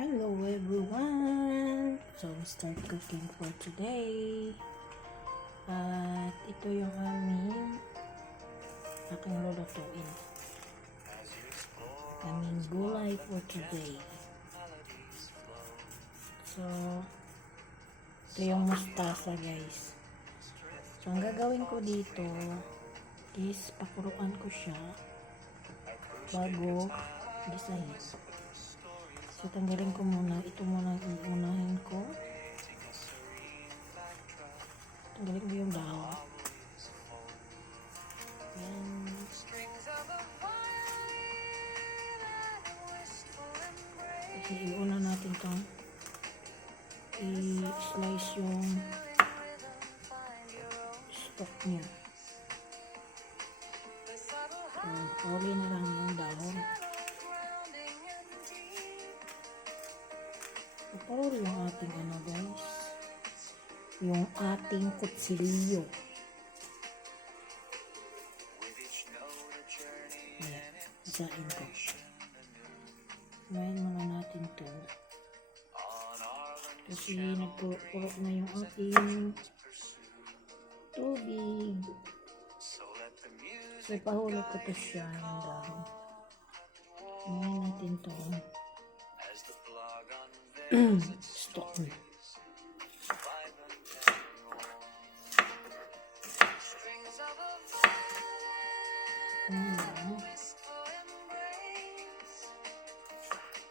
Hello everyone! So, start cooking for today. At ito yung aking lulutuin. Aming gulay for today. So, ito yung mustasa guys. So, ang gagawin ko dito is pakuluan ko siya bago gisahin. So, tanggalin ko muna. Ito muna iunahin ko. Tanggalin ko yung dahon. Yan. Kasi iuna natin itong i-slice yung stalk niya. So, huli na lang yung dahon. Ito yung ating guys, yung ating kutsilyo. Ayan, isain ko. Ngayon muna natin to kasi nagkurok na yung ating tubig. So ipahulog ko to siya ng dahon. Ngayon natin to stock na.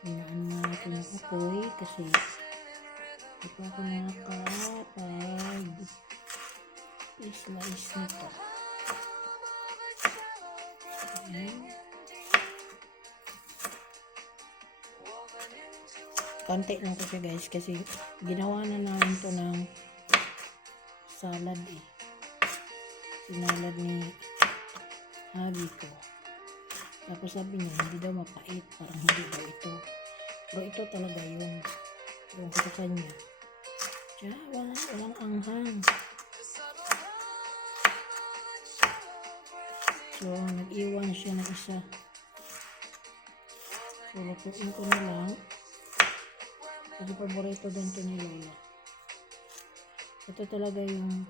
Hinaan na natin yung apoy kasi ito ako nakapag slice nito. Ayan. Konti lang ko siya guys kasi ginawa na namin to ng salad eh. Sinalad ni hubby ko. Tapos sabi niya hindi daw mapait, parang hindi daw ito. Pero ito talaga yung ko sa kanya. Tiya, walang anghang. So, nag-iwan siya ng isa. So, lutuin ko na lang. Kasi paborito din ito ni Lola. Ito talaga yung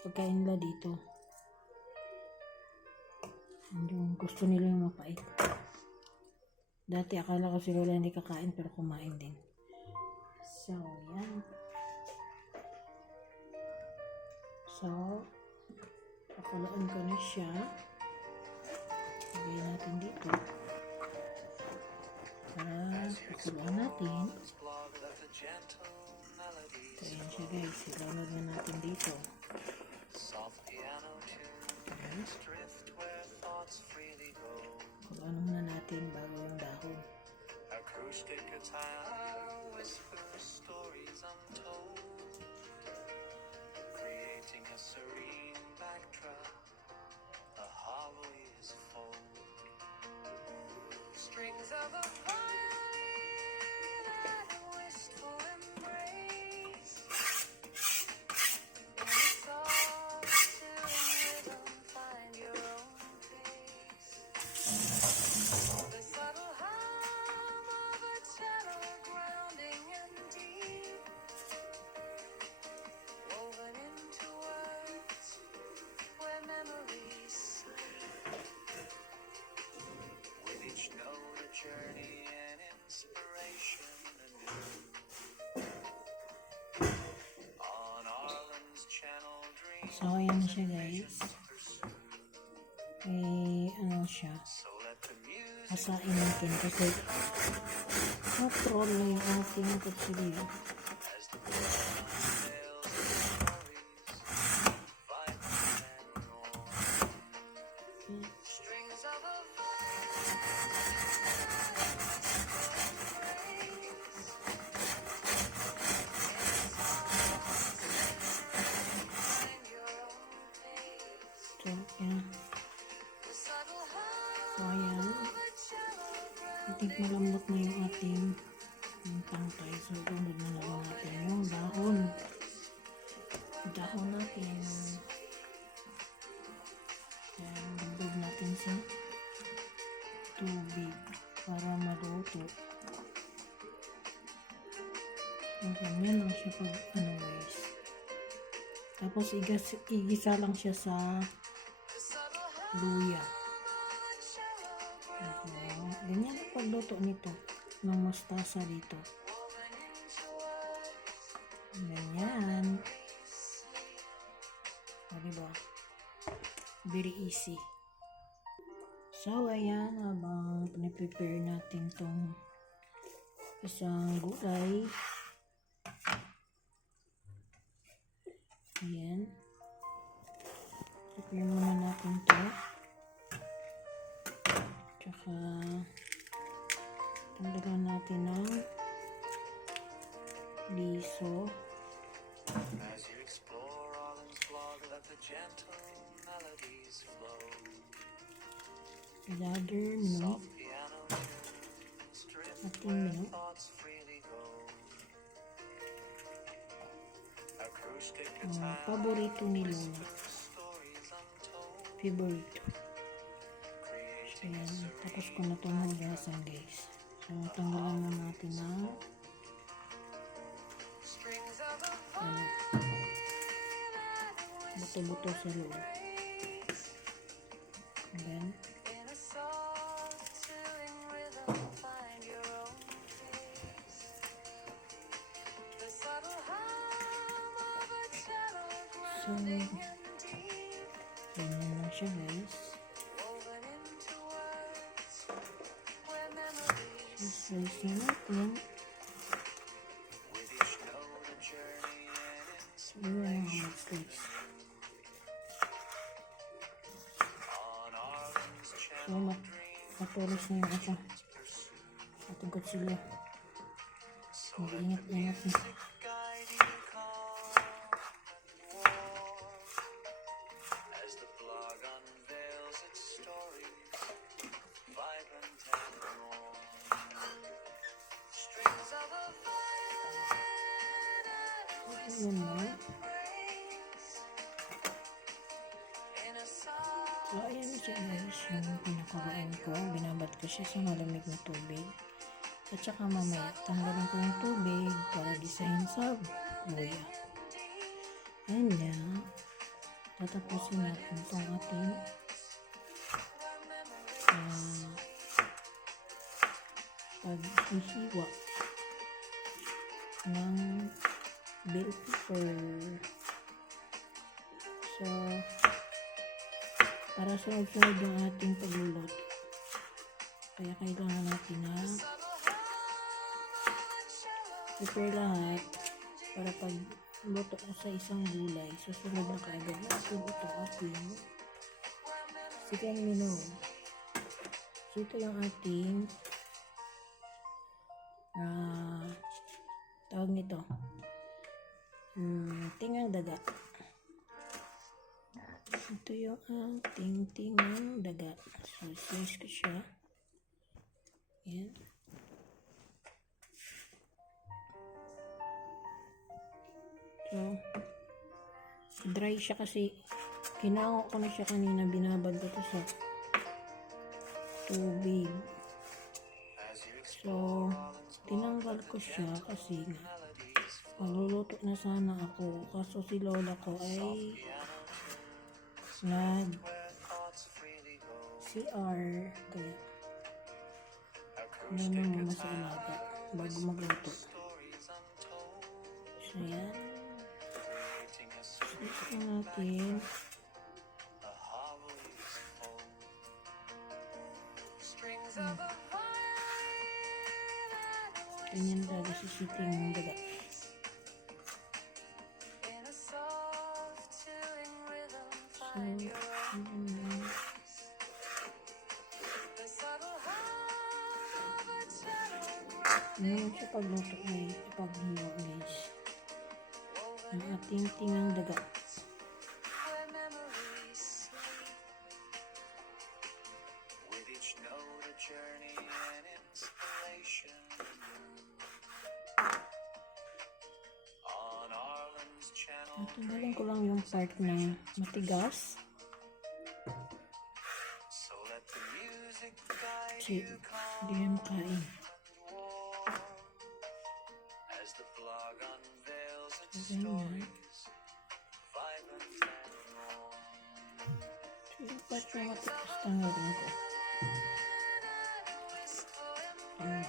pagkain nila dito. Yung gusto nila yung mapait. Dati akala ko si Lola hindi kakain pero kumain din. So, yan. So, pakulaan ko na siya. Lagyan natin dito. Para pakuluan natin. So, yan siya guys. Ilalagay na natin dito. Okay. Pakuluan muna natin bago yung dahon. Strings of a violin and a wistful embrace. In a soft, still rhythm, find your own pace. The subtle hum of a cello, grounding and deep, woven into words where memories sleep. With each note a journey and inspiration anew. On Arlen's channel dream. So ayan na siya guys. Ano siya? Hasain natin kasi na-troll na yung ating kutsilyo. So, yan. So, ayan. I think malambot na yung ating tangkay. So, gumod na lang natin yung dahon. Dahon natin. Ayan, dagdag natin sa tubig para maluto. kapag ano guys. Tapos igisa lang siya sa luya. Ganyan ang pagluto nito ng mustasa dito. Ganyan. O, diba? Very easy. So, ayan, habang piniprepare natin tong isang gulay. Ayan. Prepare muna natin to. Tsaka, tanggalan natin ng liso. As you explore Arlen's blog, let the gentle melodies flow. Another minute. Soft piano tunes drift where thoughts freely go. Acoustic guitar, Paborito ni Lola. stories untold. Favorito. Creating Ayan. a Tapos ko na itong hugasan guys. So, tanggalan na natin ng strings of a buto-buto sa loob. And then, in a soft, thrilling rhythm, find your own pace. The subtle hum of a cello grounding and deep, ganyan lang siya guys. woven into words where memories Slice na natin. with each note a journey and Ayan ang hot guys. on Arlen's So, channel matulis na yung ito. Ating kutsilyo. Mag-ingat-ingat na. guide you calm and warm as the blog unveils its stories, vibrant and warm. Strings of a violin and Ayan na. embrace in a soft. So, ayan na siya guys. Yung pinakaroon ko. Binabad ko siya sa malamig na tubig. At saka mamaya, tanggalin ko yung tubig para gisahin sa luya. And now, tatapusin natin itong ating paghihiwa ng bell pepper. So, para sunod-sunod yung ating pagluluto. Kaya kailangan natin na prepare lahat para pag luto ko sa isang gulay, susunod na kaagad natin ito ating second menu. So, ito yung ating tawag nito tingang daga. Ito yung ating tingang daga. So, slice ko siya. Yan. So, dry siya kasi kinango ko na siya kanina, binabad ko to sa tubig. So, tinanggal ko siya kasi magluluto na sana ako, kaso si lola ko ay nag CR, kaya naman muna sa alaga bago magluto. So, yan. Ito natin. Ganyan talaga si sitting ng daga. So, ganyan lang. Ngayon sa pagluto ay ipaghiwa guys. Ang ating tingang daga. with each note a journey and inspiration. On Arlen's channel, Natanggalin ko lang yung part na matigas. so let the music guide Kasi you calm hindi yan makain. and warm as the blog unveils Ganyan. vibrant and warm. So, yung part na matikas tanggalin ko. Ayan.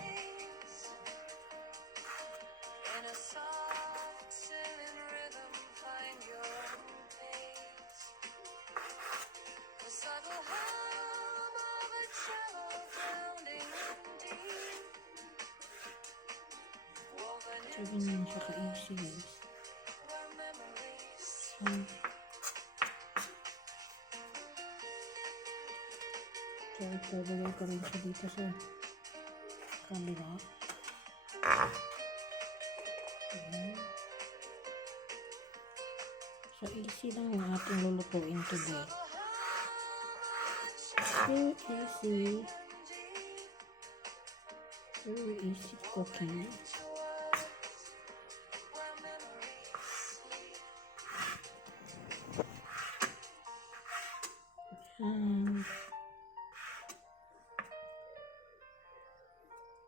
In a soft, soothing rhythm, find your own pace. The subtle hum of a cello grounding deep. Woven So, ganyan siya ka-easy guys. where memories So, itabagay ko rin siya dito sa camera. Ayan. So, easy lang yung ating lulutuin today. So easy. Very easy cooking.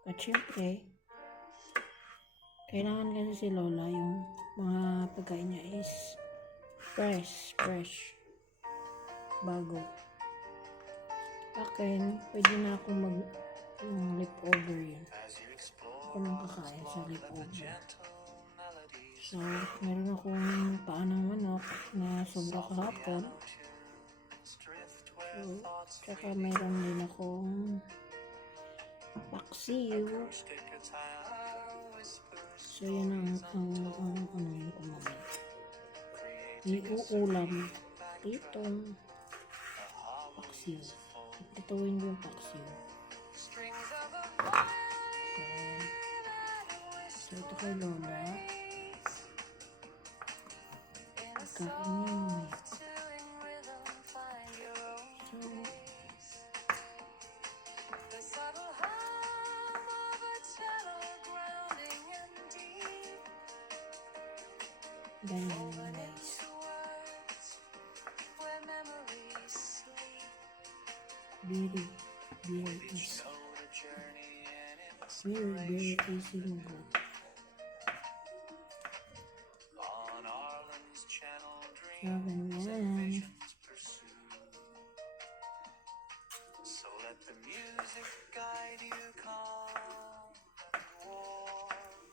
At syempre, kailangan kasi si Lola yung mga pagkain niya is fresh, bago. Akin, pwede na akong leftover yun. as you explore Ako nang kakain sa the leftover. gentle melodies. So, meron akong paan ng manok na sobra kahapon. Drift So, where thoughts tsaka meron din akong paksiw. acoustic guitar whispers. So, yan ang ano yun ko mamaya. Iuulam itong paksiw. Itutuin ko yung paksiw. Strings of a So, ayan. So, ito kay Lola. Pagkain niya mamaya. soothing rhythm, find your own So, the subtle hum of a cello grounding and deep. ganyan guys. To words where memories sleep. Very Each easy. note a journey and Very easy magluto. on Arlen's channel So, dreams and ganyan. visions pursue. So let the music guide you calm and warm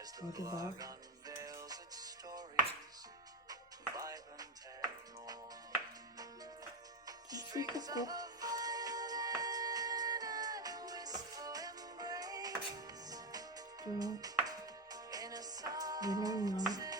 as the O, diba? blog unveils its stories, vibrant and warm. Easy to cook. So, In a soft gano'n lang.